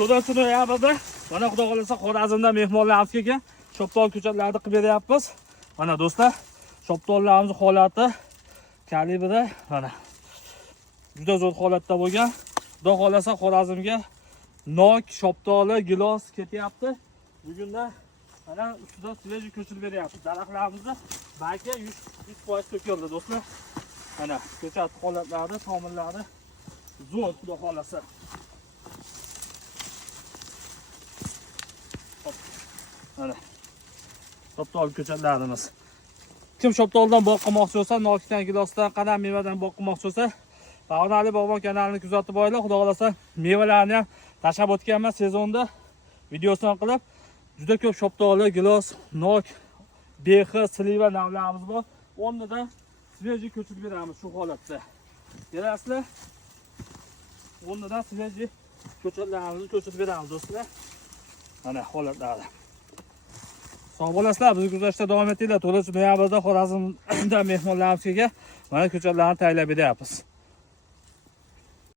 to'rtinchi noyabrda mana xudo xolasa Xorazmdan mehmonlarimiz kelgan shoptol ko'chatlarni qilib beryapmiz. Mana do'stlar, shoptollarimiz holati kalibri mana juda zo'r holatda bo'lgan. Xudo xolasa Xorazmga nok, shoptoli, gilos ketyapti. Bugunda mana ustida svejiy ko'chirib beryapmiz. Daraxtlarimizni balki 100% to'kildi do'stlar. Mana ko'chat holatlari, tomillari zo'r xudo xolasa. Mana shoptol ko'chatlarimiz. Kim shoptoldan boqmoqchi bo'lsa, nokdan, gilosdan, qadam mevadan boqmoqchi bo'lsa, Bag'dali bog'bon kanalini kuzatib boringlar. Xudo xolasa mevalarni ham tashab o'tganman sezonda videosini qilib. Juda ko'p shoptoli, gilos, nok, behi, sliva navlarimiz bor. O'rnida svejiy ko'chirib beramiz shu holatda. Kelasizlar. O'rnida svejiy ko'chatlarimizni ko'chirib beramiz do'stlar. Mana holatlari. Sog' bo'lasizlar, bizni kuzatishda davom etinglar. 4 noyabrda Xorazmda mehmonlarimiz kelgan mana ko'chatlarni tayyorlab beryapmiz.